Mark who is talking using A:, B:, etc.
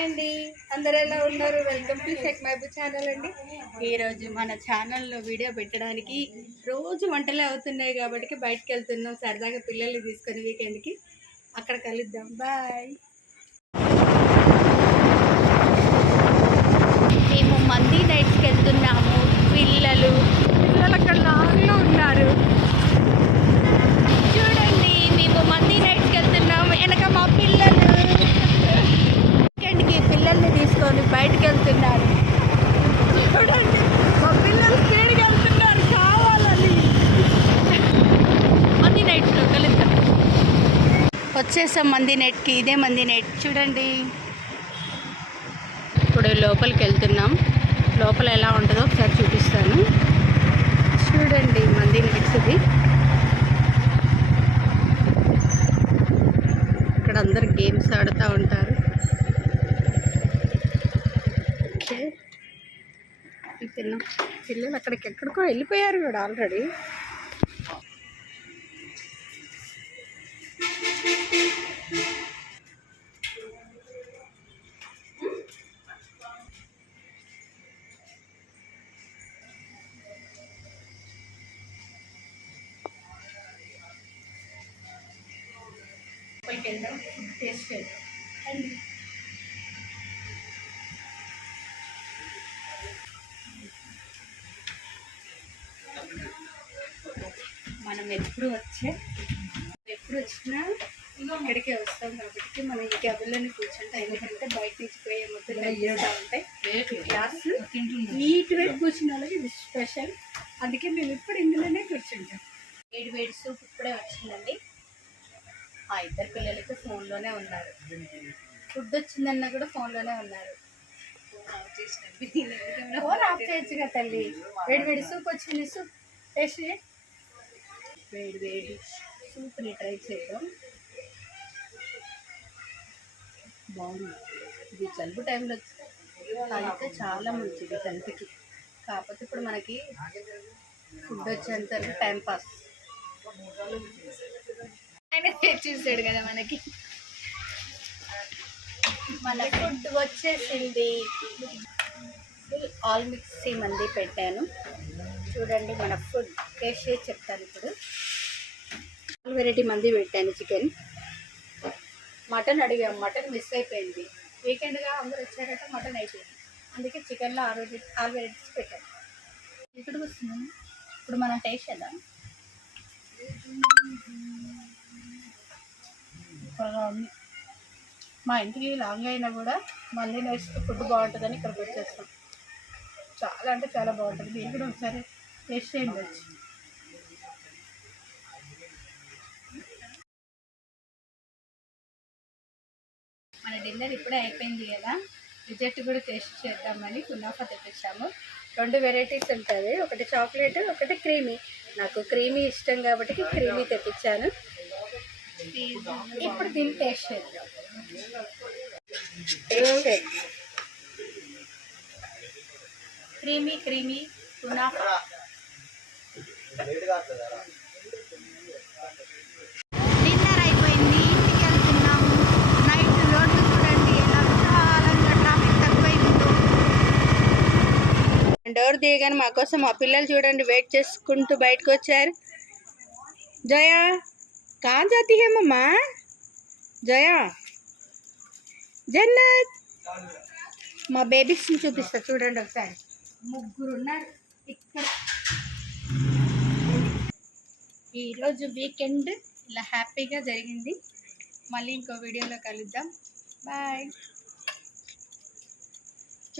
A: Hi అండి. అందరు ఎలా ఉన్నారు? Welcome to Shaik Mehboob channel అండి. ఈరోజు మన ఛానల్లో వీడియో పెట్టడానికి రోజు వంటలే అవుతున్నాయి కాబట్టి బయటకు వెళ్తున్నాం. సరదాగా పిల్లల్ని తీసుకొని వీకెండ్కి అక్కడ కలుద్దాం. బాయ్ మేము మంది నైట్స్కి వెళ్తున్నాము పిల్లలు పిల్లలు అక్కడ లాంగ్లో ఉన్నారు చూడండి మేము మంది నైట్స్కి వెళ్తున్నాము వెనక మా పిల్లలు వీకెండ్కి పిల్లల్ని తీసుకొని బయటకు వెళ్తున్నారు చూడండి మా పిల్లలు స్పీడ్కి వెళ్తున్నారు కావాలని మంది నైట్స్లో కలుద్దాం వచ్చేసాం మంది నెట్కి ఇదే మంది నెట్. చూడండి. ఇప్పుడు లోపలికి వెళ్తున్నాం. లోపల ఎలా ఉంటుందో ఒకసారి చూపిస్తాను. చూడండి మంది నెట్స్ ఇది. ఇక్కడ అందరు గేమ్స్ ఆడుతూ ఉంటారు. ఓకే. తిన్నాం పిల్లలు అక్కడికి ఎక్కడికో వెళ్ళిపోయారు కూడా ఆల్రెడీ. వెళ్దాం ఫుడ్ టేస్ట్ చేద్దాం. మనం ఎప్పుడు వచ్చే ఎప్పుడు వచ్చినా ఇక్కడికే వస్తాం కాబట్టి మనం ఈ గదులని కూర్చుంటాం ఎందుకంటే బయట నుంచి పోయే అయ్యేస్తూ ఉంటాయి. నీట్ వేట్ కూర్చున్న వాళ్ళకి ఇది స్పెషల్. అందుకే మేము ఇప్పుడు ఇందులోనే కూర్చుంటాం. వేడి వేడి సూప్ ఇప్పుడే వచ్చిందండి. ఆ ఇద్దరు పిల్లలకి ఫోన్లోనే ఉన్నారు. ఫుడ్ వచ్చిందన్నా కూడా ఫోన్లోనే ఉన్నారు. ఫోన్ ఆఫ్ చేయొచ్చుగా తల్లి. వేడి వేడి సూప్ వచ్చింది సూప్. టేస్ట్ వేడి వేడి సూప్ని ట్రై చేద్దాం. బాగుంది. ఇది జలుబు టైంలో అయితే చాలా మంచిది హెల్త్కి. కాకపోతే ఇప్పుడు మనకి ఫుడ్ వచ్చేంత టైం పాస్. చూసాడు కదా మనకి. మన ఫుడ్ వచ్చేసింది. ఆల్ మిక్సీ మంది పెట్టాను. చూడండి మన ఫుడ్ టేస్ట్ చేసి చెప్తాను ఇప్పుడు. ఆల్ వెరైటీ మంది పెట్టాను చికెన్. మటన్ అడిగాం మటన్ మిస్ అయిపోయింది. వీకెండ్గా అందరూ వచ్చారట మటన్ అయిపోయింది. అందుకే చికెన్లో ఆరు ఆల్ వెరైటీస్ పెట్టాను ఇక్కడికి వస్తున్నాను ఇప్పుడు మనం టేస్ట్ చేద్దాం. సూపర్గా ఉంది మా ఇంటికి లాంగ్ అయినా కూడా మళ్ళీ నెక్స్ట్ ఫుడ్ బాగుంటుందని ఇక్కడికి వచ్చేస్తాం చాలా అంటే చాలా బాగుంటుంది. మీరు కూడా ఒకసారి టేస్ట్ చేయండి వచ్చి. మన డిన్నర్ ఇప్పుడే అయిపోయింది కదా. రిజెక్ట్ కూడా టేస్ట్ చేద్దామని కునాఫా తెప్పించాము రెండు వెరైటీస్ ఉంటుంది ఒకటి చాక్లెట్ ఒకటి క్రీమీ. నాకు క్రీమీ ఇష్టం కాబట్టి క్రీమీ తెప్పించాను. ఇప్పుడు దీన్ని టేస్ట్ చేద్దాం టేస్ట్ చేద్దాం క్రీమీ క్రీమీ కునాఫా డిన్నర్ అయిపోయింది ఇంటికి వెళ్తున్నాము. నైట్ రోడ్లు చూడండి ఎలా విశాలంగా ట్రాఫిక్ తక్కువైందో డోర్ తీయగానే మా కోసం మా పిల్లలు చూడండి వెయిట్ చేసుకుంటూ బయటకు వచ్చారు. జయా कहाँ जाती है मम्मा జయా జన్నత్ మా బేబీస్ని చూపిస్తా చూడండి ఒకసారి ముగ్గురు ఉన్నారు ఇక్కడ ఈరోజు వీకెండ్ ఇలా హ్యాపీగా జరిగింది మళ్ళీ ఇంకో వీడియోలో కలుద్దాం బాయ్